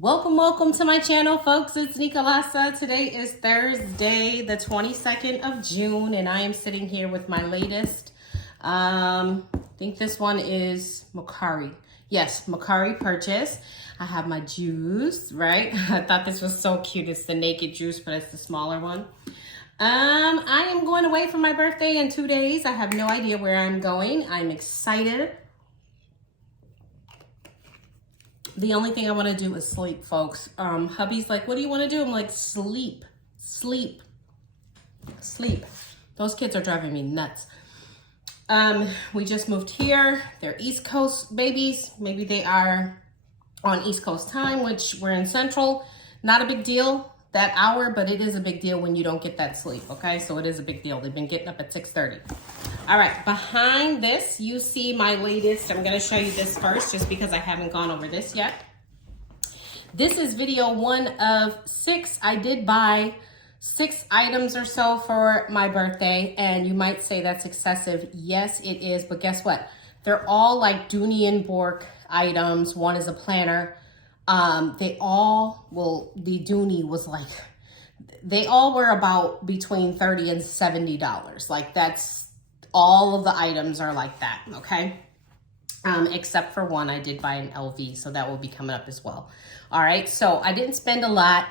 Welcome to my channel, folks. It's Nekolassa. Today is Thursday, the 22nd of June, and I am sitting here with my latest. I think this one is Mercari. Yes, Mercari purchase. I have my juice, right? I thought this was so cute. It's the naked juice, but it's the smaller one. I am going away for my birthday in 2 days. I have no idea where I'm going. I'm excited. The only thing I want to do is sleep, folks. Hubby's like, what do you want to do? I'm like, sleep. Those kids are driving me nuts. We just moved here. They're East Coast babies. Maybe they are on East Coast time, which we're in Central. Not a big deal that hour, but it is a big deal when you don't get that sleep, okay? So it is a big deal. They've been getting up at 6:30. All right, behind this, you see my latest. I'm gonna show you this first just because I haven't gone over this yet. This is video 1 of 6. I did buy 6 items or so for my birthday, and you might say that's excessive. Yes, it is, but guess what? They're all like Dooney and Bourke items. One is a planner. The Dooney was like, they all were about between $30 and $70. Like that's, all of the items are like that, okay? Except for one, I did buy an LV, so that will be coming up as well. All right, so I didn't spend a lot,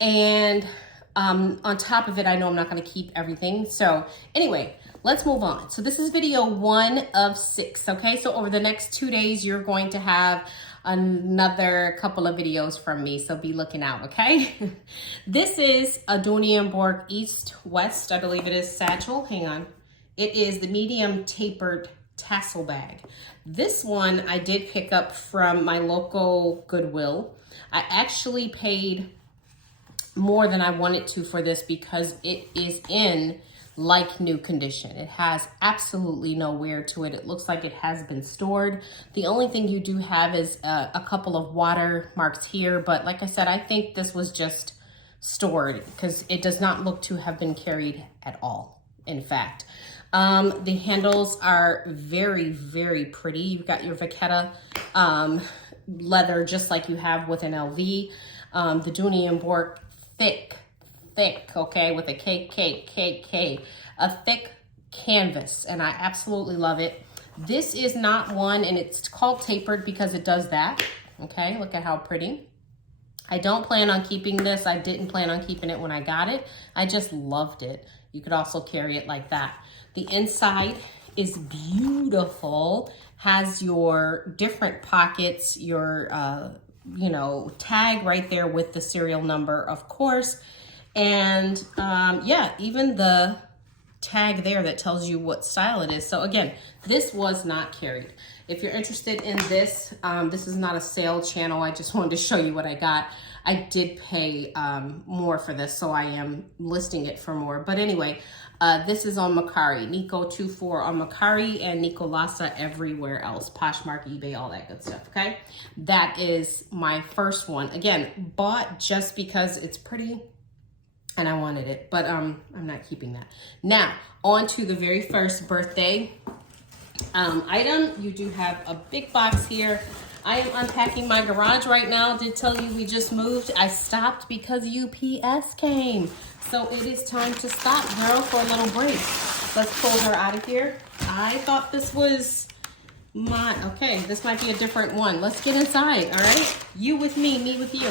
and on top of it, I know I'm not gonna keep everything. So anyway, let's move on. So this is video 1 of 6, okay? So over the next 2 days, you're going to have another couple of videos from me, so be looking out, okay? This is a Dooney and Bourke East-West, I believe it is, Satchel. Hang on. It is the medium tapered tassel bag. This one I did pick up from my local Goodwill. I actually paid more than I wanted to for this because it is in like new condition. It has absolutely no wear to it. It looks like it has been stored. The only thing you do have is a couple of water marks here, but like I said, I think this was just stored because it does not look to have been carried at all, in fact. The handles are very, very pretty. You've got your Vachetta leather just like you have with an LV. The Dooney and Bourke thick, okay, with a K, a thick canvas, and I absolutely love it. This is not one, and it's called tapered because it does that, okay? Look at how pretty. I don't plan on keeping this. I didn't plan on keeping it when I got it. I just loved it. You could also carry it like that. The inside is beautiful, has your different pockets, your, tag right there with the serial number, of course. And yeah, even the tag there that tells you what style it is. So again, this was not carried. If you're interested in this, this is not a sale channel. I just wanted to show you what I got. I did pay more for this, so I am listing it for more. But anyway, this is on Mercari, Neko24 on Mercari, and Nekolassa everywhere else, Poshmark, eBay, all that good stuff, okay? That is my first one. Again, bought just because it's pretty and I wanted it, but I'm not keeping that. Now, on to the very first birthday item. You do have a big box here. I am unpacking my garage right now. Did tell you we just moved. I stopped because UPS came. So it is time to stop, girl, for a little break. Let's pull her out of here. I thought this was okay, this might be a different one. Let's get inside, all right? You with me with you.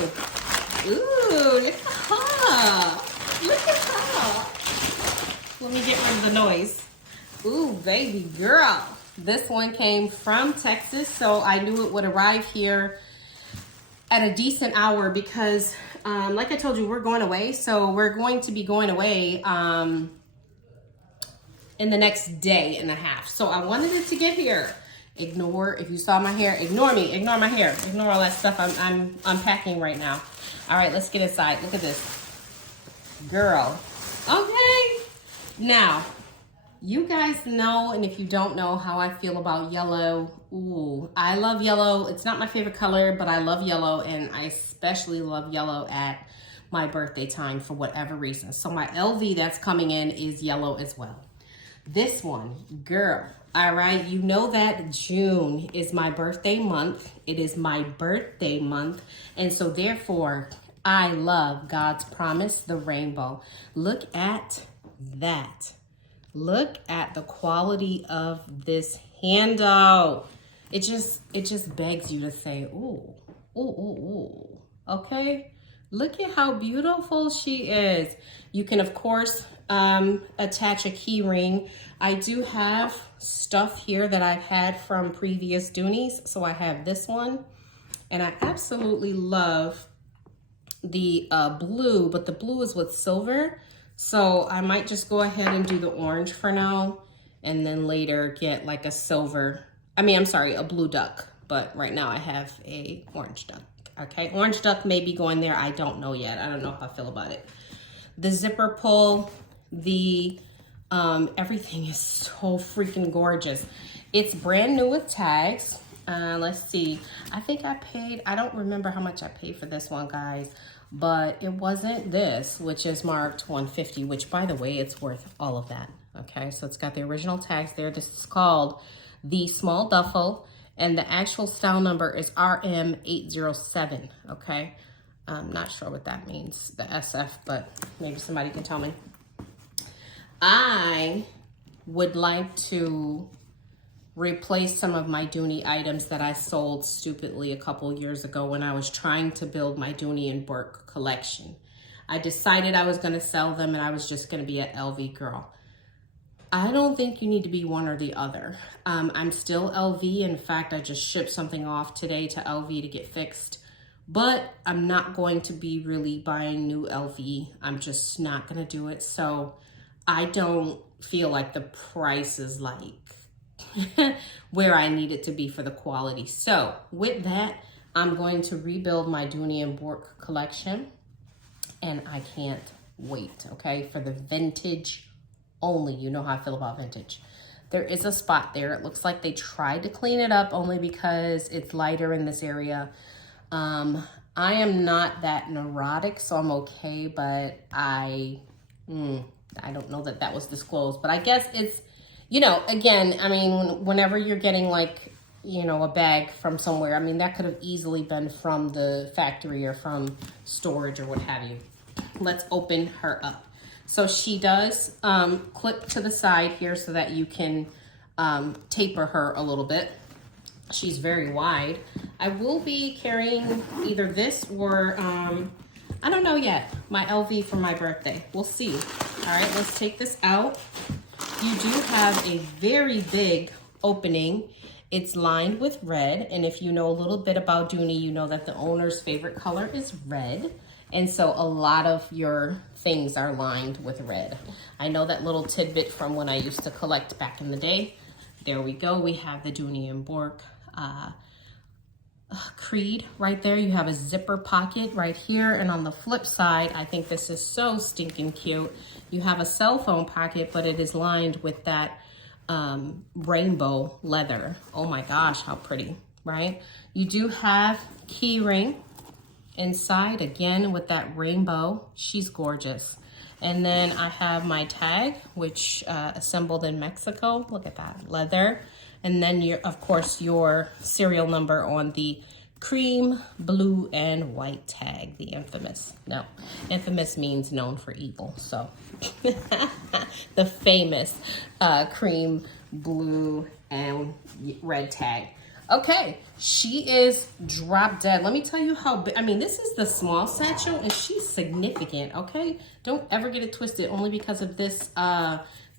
Ooh, look at her. Look at her. Let me get rid of the noise. Ooh, baby girl. This one came from Texas, so I knew it would arrive here at a decent hour because, like I told you, we're going away. So we're going to be going away in the next day and a half. So I wanted it to get here. Ignore, if you saw my hair, ignore me, ignore my hair, ignore all that stuff I'm unpacking right now. All right, let's get inside. Look at this. Girl. Okay. Now, you guys know, and if you don't know, how I feel about yellow. Ooh, I love yellow. It's not my favorite color, but I love yellow, and I especially love yellow at my birthday time for whatever reason. So my LV that's coming in is yellow as well. This one, girl. All right, you know that June is my birthday month. It is my birthday month. And so therefore, I love God's Promise, the rainbow. Look at that. Look at the quality of this handle. It just begs you to say, ooh, ooh, ooh, ooh. Okay? Look at how beautiful she is. You can, of course, attach a key ring. I do have stuff here that I've had from previous Dooneys. So I have this one, and I absolutely love the blue, but the blue is with silver. So I might just go ahead and do the orange for now, and then later get like a silver, a blue duck. But right now I have a orange duck. Okay, orange duck may be going there. I don't know yet. I don't know how I feel about it. The zipper pull, the everything is so freaking gorgeous. It's brand new with tags. Let's see. I think I don't remember how much I paid for this one, guys, but it wasn't this, which is marked $150, which, by the way, it's worth all of that. Okay, so it's got the original tags there. This is called the small duffel, and the actual style number is RM807. Okay, I'm not sure what that means, the SF, but maybe somebody can tell me. I would like to replace some of my Dooney items that I sold stupidly a couple years ago when I was trying to build my Dooney and Bourke collection. I decided I was going to sell them and I was just going to be an LV girl. I don't think you need to be one or the other. I'm still LV. In fact, I just shipped something off today to LV to get fixed. But I'm not going to be really buying new LV. I'm just not going to do it. So I don't feel like the price is like where I need it to be for the quality. So with that, I'm going to rebuild my Dooney and Bourke collection. And I can't wait, okay, for the vintage only. You know how I feel about vintage. There is a spot there. It looks like they tried to clean it up only because it's lighter in this area. I am not that neurotic, so I'm okay, but I don't know that was disclosed, but I guess it's, you know, again, I mean, whenever you're getting like, you know, a bag from somewhere, I mean, that could have easily been from the factory or from storage or what have you. Let's open her up. So she does clip to the side here so that you can taper her a little bit. She's very wide. I will be carrying either this or, I don't know yet, my LV for my birthday. We'll see. All right, let's take this out. You do have a very big opening. It's lined with red. And if you know a little bit about Dooney, you know that the owner's favorite color is red. And so a lot of your things are lined with red. I know that little tidbit from when I used to collect back in the day. There we go. We have the Dooney and Bourke creed right there. You have a zipper pocket right here. And on the flip side, I think this is so stinking cute. You have a cell phone pocket, but it is lined with that rainbow leather. Oh my gosh, how pretty, right? You do have key ring inside, again, with that rainbow. She's gorgeous. And then I have my tag, which assembled in Mexico. Look at that, leather. And then, of course, your serial number on the cream, blue, and white tag, the infamous. No, infamous means known for evil. So the famous cream, blue, and red tag. Okay, she is drop dead. Let me tell you how big. I mean, this is the small satchel, and she's significant, okay? Don't ever get it twisted, only because of this,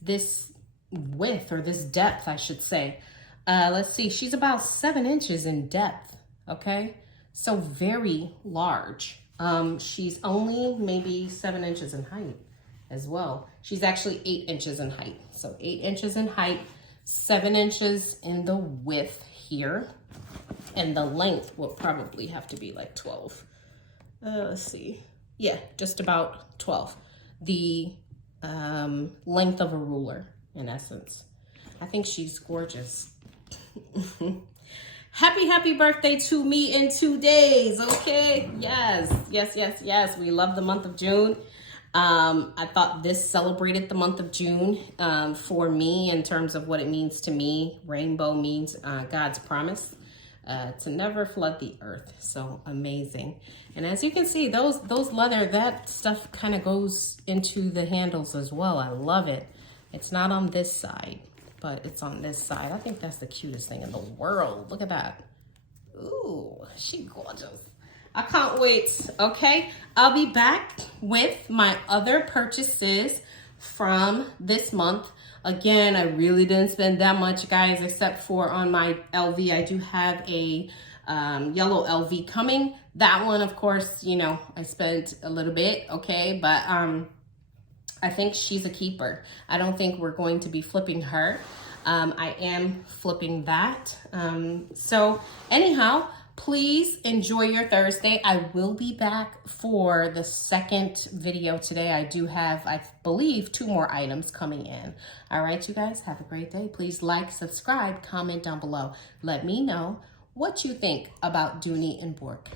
this width, or this depth, I should say. Let's see, she's about 7 inches in depth, okay? So very large. She's only maybe 7 inches in height as well. She's actually 8 inches in height. So 8 inches in height, 7 inches in the width here. And the length will probably have to be like 12. Let's see. Yeah, just about 12. The length of a ruler, in essence. I think she's gorgeous. Happy birthday to me in 2 days, okay? Yes. We love the month of June. I thought this celebrated the month of June for me in terms of what it means to me. Rainbow means God's promise to never flood the earth. So amazing. And as you can see, those leather, that stuff kind of goes into the handles as well. I love it. It's not on this side, but it's on this side. I think that's the cutest thing in the world. Look at that. Ooh, she gorgeous. I can't wait. Okay, I'll be back with my other purchases from this month. Again, I really didn't spend that much, guys, except for on my LV. I do have a yellow LV coming. That one, of course, you know, I spent a little bit, okay, but I think she's a keeper. I don't think we're going to be flipping her. I am flipping that. So anyhow, please enjoy your Thursday. I will be back for the second video today. I do have, I believe, 2 more items coming in. All right, you guys, have a great day. Please like, subscribe, comment down below. Let me know what you think about Dooney and Bourke.